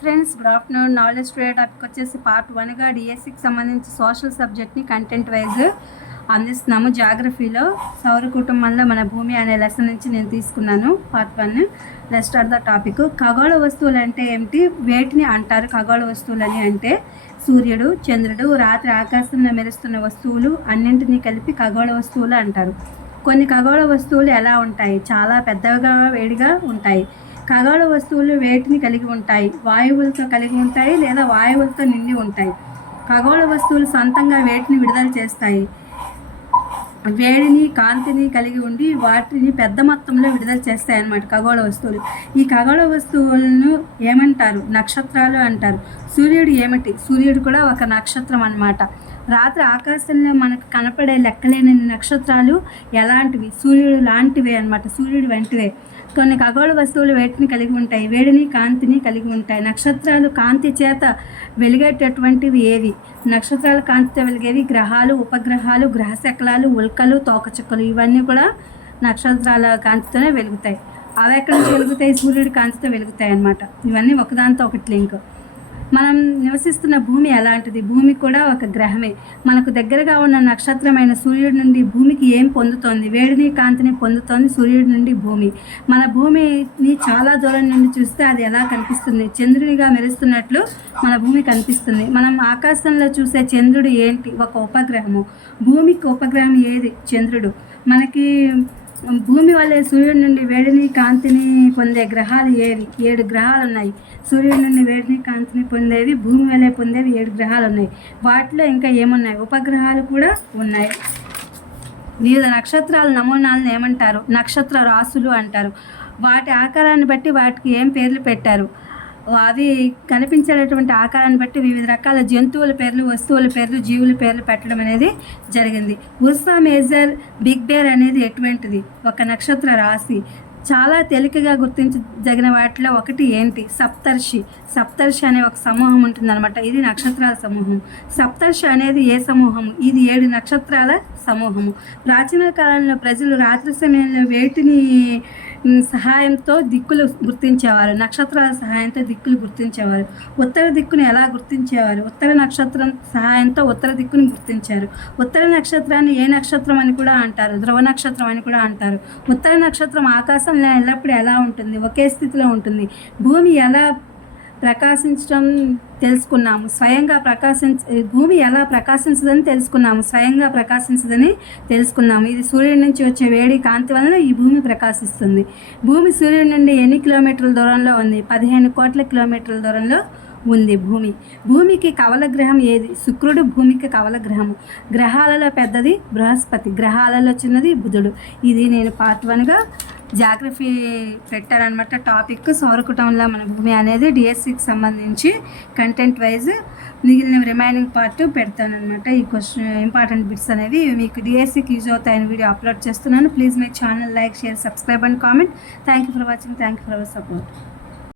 Friends, good afternoon. Knowledge today topic వచ్చేసి part 1గా డిఎస్సికి సంబంధించి సోషల్ సబ్జెక్ట్ని కంటెంట్ వైజ్ అందిస్తున్నాము. జాగ్రఫీలో సౌర కుటుంబంలో మన భూమి అనే లెసన్ నుంచి నేను తీసుకున్నాను part 1. Let's start the topic. ఖగోళ వస్తువులు అంటే ఏమిటి, వేటిని అంటారు ఖగోళ వస్తువులని అంటే సూర్యుడు, చంద్రుడు, రాత్రి ఆకాశంలో మెరుస్తున్న వస్తువులు అన్నింటినీ కలిపి ఖగోళ వస్తువులు అంటారు. కొన్ని ఖగోళ వస్తువులు ఎలా ఉంటాయి, చాలా పెద్దగా వేడిగా ఉంటాయి. ఖగోళ వస్తువులు వేటిని కలిగి ఉంటాయి, వాయువులతో కలిగి ఉంటాయి లేదా వాయువులతో నిండి ఉంటాయి. ఖగోళ వస్తువులు సొంతంగా వేటిని విడుదల చేస్తాయి, వేడిని కాంతిని కలిగి ఉండి వాటిని పెద్ద మొత్తంలో విడుదల చేస్తాయి అన్నమాట ఖగోళ వస్తువులు. ఈ ఖగోళ వస్తువులను ఏమంటారు, నక్షత్రాలు అంటారు. సూర్యుడు ఏమిటి, సూర్యుడు కూడా ఒక నక్షత్రం అన్నమాట. రాత్రి ఆకాశంలో మనకు కనపడే లెక్కలేని నక్షత్రాలు ఎలాంటివి, సూర్యుడు లాంటివే అన్నమాట, సూర్యుడు వంటివే. కొన్ని ఖగోళ వస్తువులు వేటిని కలిగి ఉంటాయి, వేడిని కాంతిని కలిగి ఉంటాయి. నక్షత్రాలు కాంతి చేత వెలిగేటటువంటివి ఏవి, నక్షత్రాలు కాంతితో వెలిగేవి గ్రహాలు, ఉపగ్రహాలు, గ్రహశకలాలు, ఉల్కలు, తోకచుక్కలు. ఇవన్నీ కూడా నక్షత్రాల కాంతితోనే వెలుగుతాయి. అవి ఎక్కడి నుంచి వెలుగుతాయి, సూర్యుడి కాంతితో వెలుగుతాయి అన్నమాట. ఇవన్నీ ఒకదాంతో ఒకటి లింక్. మనం నివసిస్తున్న భూమి ఎలాంటిది, భూమి కూడా ఒక గ్రహమే. మనకు దగ్గరగా ఉన్న నక్షత్రమైన సూర్యుడి నుండి భూమికి ఏం పొందుతోంది, వేడిని కాంతిని పొందుతోంది సూర్యుడి నుండి భూమి. మన భూమిని చాలా దూరం నుండి చూస్తే అది ఎలా కనిపిస్తుంది, చంద్రునిగా మెరుస్తున్నట్లు మన భూమి కనిపిస్తుంది. మనం ఆకాశంలో చూసే చంద్రుడు ఏంటి, ఒక ఉపగ్రహము. భూమికి ఉపగ్రహం ఏది, చంద్రుడు. మనకి భూమి వల్లే సూర్యుడి నుండి వేడిని కాంతిని పొందే గ్రహాలు ఏవి, 7 గ్రహాలు ఉన్నాయి. సూర్యుడి నుండి వేడిని కాంతిని పొందేవి భూమి వల్లే పొందేవి 7 గ్రహాలు ఉన్నాయి. వాటిలో ఇంకా ఏమున్నాయి, ఉపగ్రహాలు కూడా ఉన్నాయి. వివిధ నక్షత్రాల నమూనాలను ఏమంటారు, నక్షత్ర రాసులు అంటారు. వాటి ఆకారాన్ని బట్టి వాటికి ఏం పేర్లు పెట్టారు, అవి కనిపించేటటువంటి ఆకారాన్ని బట్టి వివిధ రకాల జంతువుల పేర్లు, వస్తువుల పేర్లు, జీవుల పేర్లు పెట్టడం అనేది జరిగింది. ఉర్సా మేజర్, బిగ్ బేర్ అనేది ఎటువంటిది, ఒక నక్షత్ర రాశి. చాలా తేలికగా గుర్తించదగిన వాటిలో ఒకటి ఏంటి, సప్తర్షి. సప్తర్షి అనే ఒక సమూహం ఉంటుందన్నమాట, ఇది నక్షత్రాల సమూహం. సప్తర్షి అనేది ఏ సమూహము, ఇది 7 నక్షత్రాల సమూహము. ప్రాచీన కాలంలో ప్రజలు రాత్రి సమయంలో వేటిని సహాయంతో దిక్కులు గుర్తించేవారు, నక్షత్రాల సహాయంతో దిక్కులు గుర్తించేవారు. ఉత్తర దిక్కును ఎలా గుర్తించేవారు, ఉత్తర నక్షత్రం సహాయంతో ఉత్తర దిక్కును గుర్తించారు. ఉత్తర నక్షత్రాన్ని ఏ నక్షత్రం అని కూడా అంటారు, ధ్రువ నక్షత్రం అని కూడా అంటారు. ఉత్తర నక్షత్రం ఆకాశంలో ఎల్లప్పుడూ ఎలా ఉంటుంది, ఒకే స్థితిలో ఉంటుంది. భూమి ఎలా ప్రకాశించడం తెలుసుకున్నాము, స్వయంగా భూమి ఎలా ప్రకాశించదని తెలుసుకున్నాము, స్వయంగా ప్రకాశించదని తెలుసుకున్నాము. ఇది సూర్యుడి నుంచి వచ్చే వేడి కాంతి వలన ఈ భూమి ప్రకాశిస్తుంది. భూమి సూర్యుడి నుండి ఎన్ని కిలోమీటర్ల దూరంలో ఉంది, 15 కోట్ల కిలోమీటర్ల దూరంలో ఉంది భూమి. భూమికి కవల గ్రహం ఏది, శుక్రుడు భూమికి కవల గ్రహము. గ్రహాలలో పెద్దది బృహస్పతి, గ్రహాలలో చిన్నది బుధుడు. ఇది నేను పార్ట్ 1గా జాగ్రఫీ పెట్టారనమాట టాపిక్. సౌరకుటంలో మన భూమి అనేది డిఎస్సికి సంబంధించి కంటెంట్ వైజ్ మిగిలిన రిమైనింగ్ పార్ట్ పెడతానమాట. ఈ క్వశ్చన్ ఇంపార్టెంట్ బిట్స్ అనేవి మీకు డిఎస్సికి యూజ్ అవుతాయని వీడియో అప్లోడ్ చేస్తున్నాను. Please my channel like, share, subscribe and comment. Thank you for watching, thank you for our support.